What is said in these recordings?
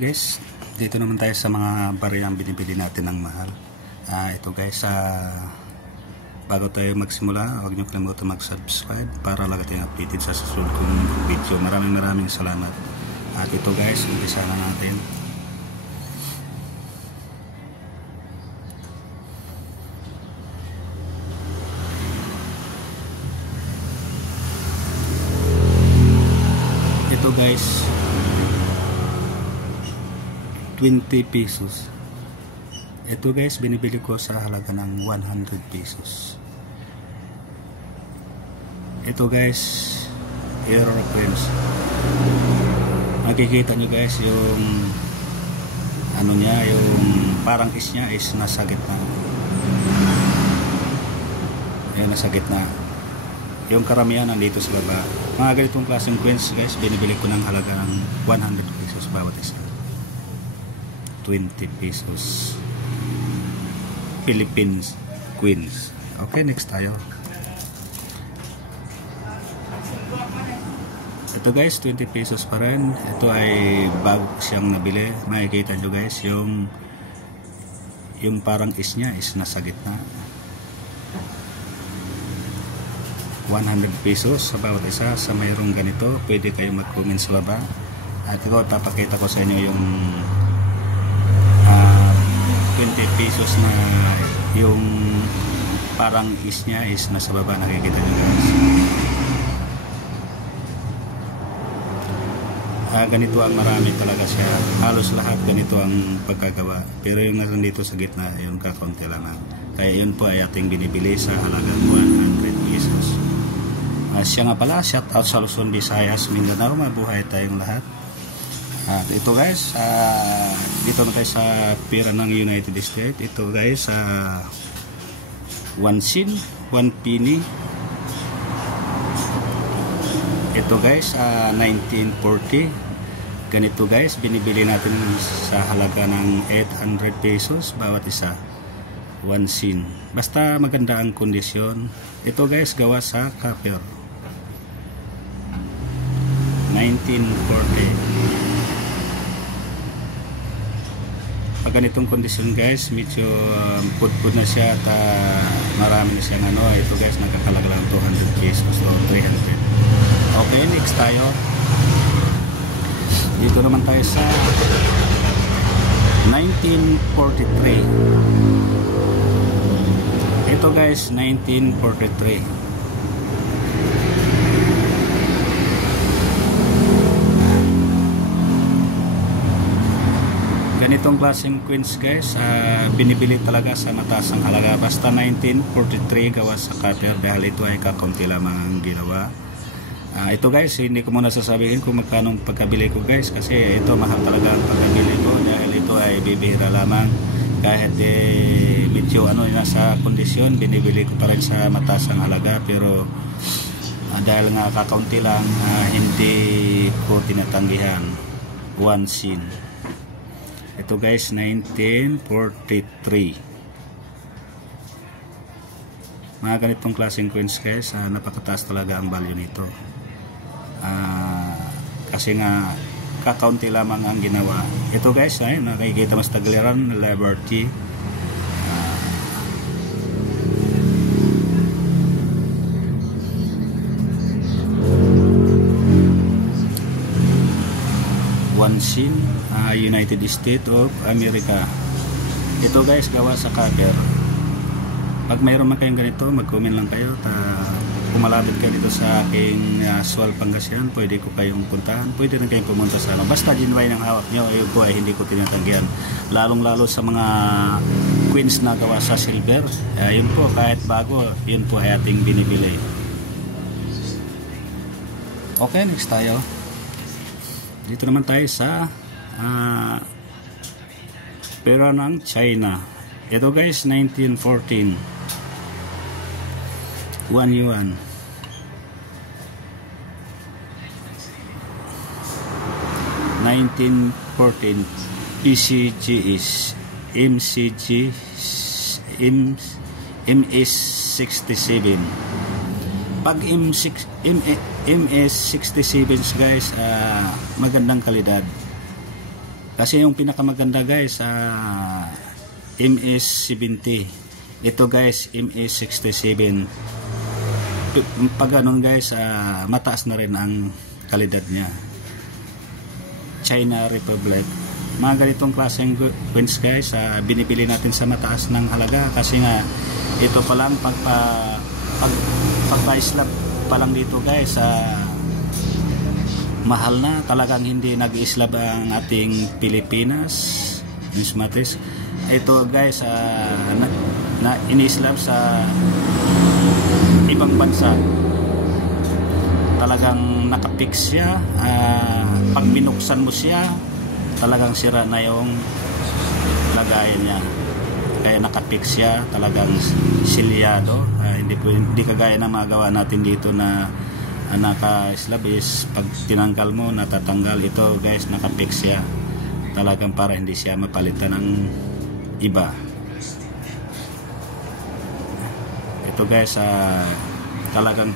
guys, dito naman tayo sa mga bariyang binibili natin ng mahal. Ito guys, bago tayo magsimula, huwag nyo kalimutan mag-subscribe para lagi tayong updated sa susunod kong video. Maraming salamat. At ito guys, umpisa na natin. Ito guys, 20 pesos. Ito guys, binibili ko sa halaga ng 100 pesos. Ito guys, aeroplanes. Makikita nyo guys yung ano niya, yung parang is niya is nasa gitna. Ayan, nasa gitna. Yung karamihan nandito sa baba. Mga ganitong klaseng coins guys, binibili ko ng halaga ng 100 pesos bawat isa. 20 pesos Philippines coins. Okay, next tayo. Ito guys, 20 pesos pa rin. Ito ay bago siyang nabili. Makikita nyo guys yung parang is niya is nasa gitna. 100 pesos sa bawat isa. Sa mayroong ganito, pwede kayong mag-comment sa baba. At ito, tapakita ko sa inyo yung 20 pesos na yung parang is niya is nasa baba. Nakikita nyo guys. Ganito ang marami talaga siya. Halos lahat ganito ang pagkagawa. Pero yung nandito sa gitna, yun kakaunti lang. Kaya yun po ay ating binibili sa halagang 100 pesos. Siya nga pala, shout out sa Luzon, Visayas, Mindanao. Mabuhay tayong lahat. At ito guys, dito na tayo sa pera ng United States. Ito guys, 1 sen, 1 penny. Ito guys, 1940. Ganito guys, binibili natin sa halaga ng 800 pesos bawat isa. 1 sen. Basta maganda ang kondisyon. Ito guys, gawa sa copper. 1940. Pag ganitong kondisyon guys, medyo pudpud na siya at marami na siyang ano. Ito guys, nakakalaga lang 200 pesos o 300. Okay, next tayo. Dito naman tayo sa 1943. Ito guys, 1943. Ganitong klaseng coins guys, binibili talaga sa mataas ang halaga. Basta 1943 gawa sa copper dahil ito ay kakaunti lamang ang ginawa. Ito guys, hindi ko muna sasabihin kung magkano pagkabili ko guys, kasi ito mahal talaga ang pagkabili ko dahil ito ay bibihira lamang. Kahit medyo nasa kondisyon, binibili ko pa rin sa mataas ang halaga. Pero dahil nga kakaunti lang, hindi ko tinatanggihan. 1 sen. Ito guys, 1943. Mga ganitong klaseng coins guys, napakataas talaga ang value nito. Kasi nga kakaunti lamang ang ginawa. Ito guys, nakikita mas tagliran, Liberty. Sen, United States of America. Ito guys, gawa sa copper. Pag mayroon man kayong ganito, mag-comment lang kayo. Kung malapit kayo dito sa aking Sual, Pangasinan, pwede ko kayong puntahan. Pwede rin kayong pumunta sa basta genuine ang hawak nyo, ayun po ay hindi ko tinatanggihan. Lalong lalo sa mga queens na gawa sa silver, yun po, kahit bago, yun po ay ating binibili. Okay, next tayo. Dito naman tayo sa pera ng China. Ito guys, 1914. 1 yuan. 1914. PCG is MS67. Pag MS67 guys, magandang kalidad. Kasi yung pinakamaganda guys, MS70. Ito guys, MS67. Pag ganun guys, mataas na rin ang kalidad niya. China Republic. Mga ganitong klaseng queens guys, binibili natin sa mataas ng halaga kasi nga ito pa lang pagpa-slab pa lang dito guys, mahal na. Talagang hindi nag-islab ang ating Pilipinas, numismatist. Ito guys, na inislab sa ibang bansa, talagang nakapix siya. Pag binuksan mo siya, talagang sira na yung lagayan niya, kaya nakapix siya, talagang silyado. Hindi kagaya na magawa natin dito na naka-slab is pag tinanggal mo natatanggal. Ito guys, nakapix siya talagang para hindi siya mapalitan ng iba. Ito guys, talagang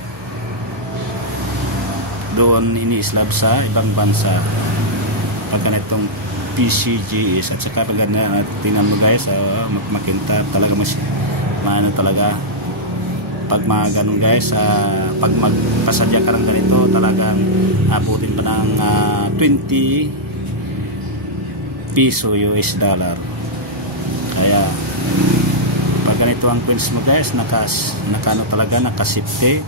doon ini-slab sa ibang bansa pag ganitong PCGs. At saka pag tingnan mo guys, makinta talaga maano talaga pag mga ganun guys. Pag magpasadya ka ng ganito, talagang abutin pa ng 20 piso US dollar. Kaya pag ganito ang queens mo guys, nakano talaga, nakasipte.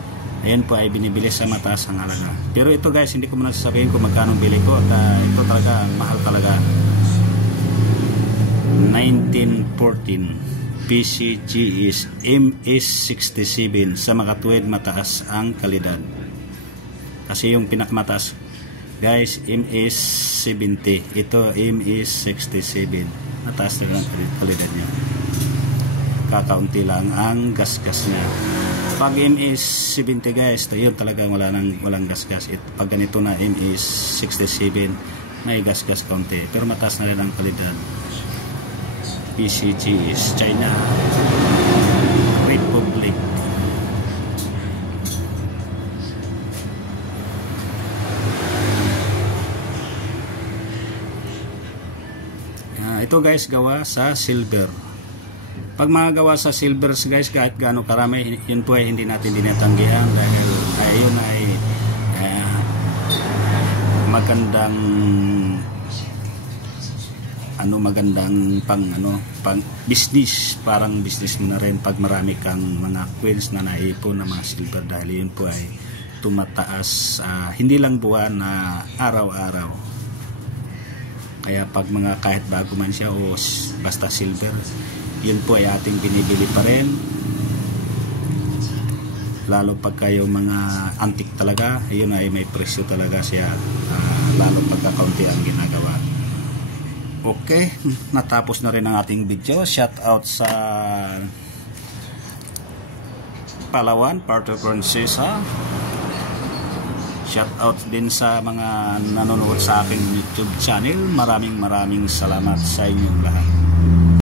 Ayan po ay binibili sa mataas ang halaga. Pero ito guys, hindi ko muna sasabihin kung magkano bili ko. Ito talaga, mahal talaga. 1914 PCG is MS67. Sa mga tuwid, mataas ang kalidad. Kasi yung pinakamataas guys, MS70. Ito MS67. Mataas na ang kalidad niya. Kakaunti lang ang gasgas niya. Pag MS70 guys, yun talagang walang gasgas. Pag ganito na MS67, may gasgas kaunti, pero mataas na rin ang kalidad. PCG is China Republic. Ito guys, gawa sa silver. Pag mga gawa sa silvers guys, kahit gaano karami, yun po ay hindi natin dinatanggihan dahil yun ay magandang pang business, parang business mo na rin pag marami kang mga queens na naipon na mga silver, dahil yun po ay tumataas hindi lang buwan na araw-araw. Kaya pag mga kahit bago man siya o basta silver, yun po ay ating binibili pa rin. Lalo pag kayo mga antique talaga, yun ay may presyo talaga siya, lalo pagka kaunti ang ginagawa. Okay, natapos na rin ang ating video. Shout out sa Palawan, Puerto Princesa. Shout out din sa mga nanonood sa aking YouTube channel. Maraming salamat sa inyong lahat.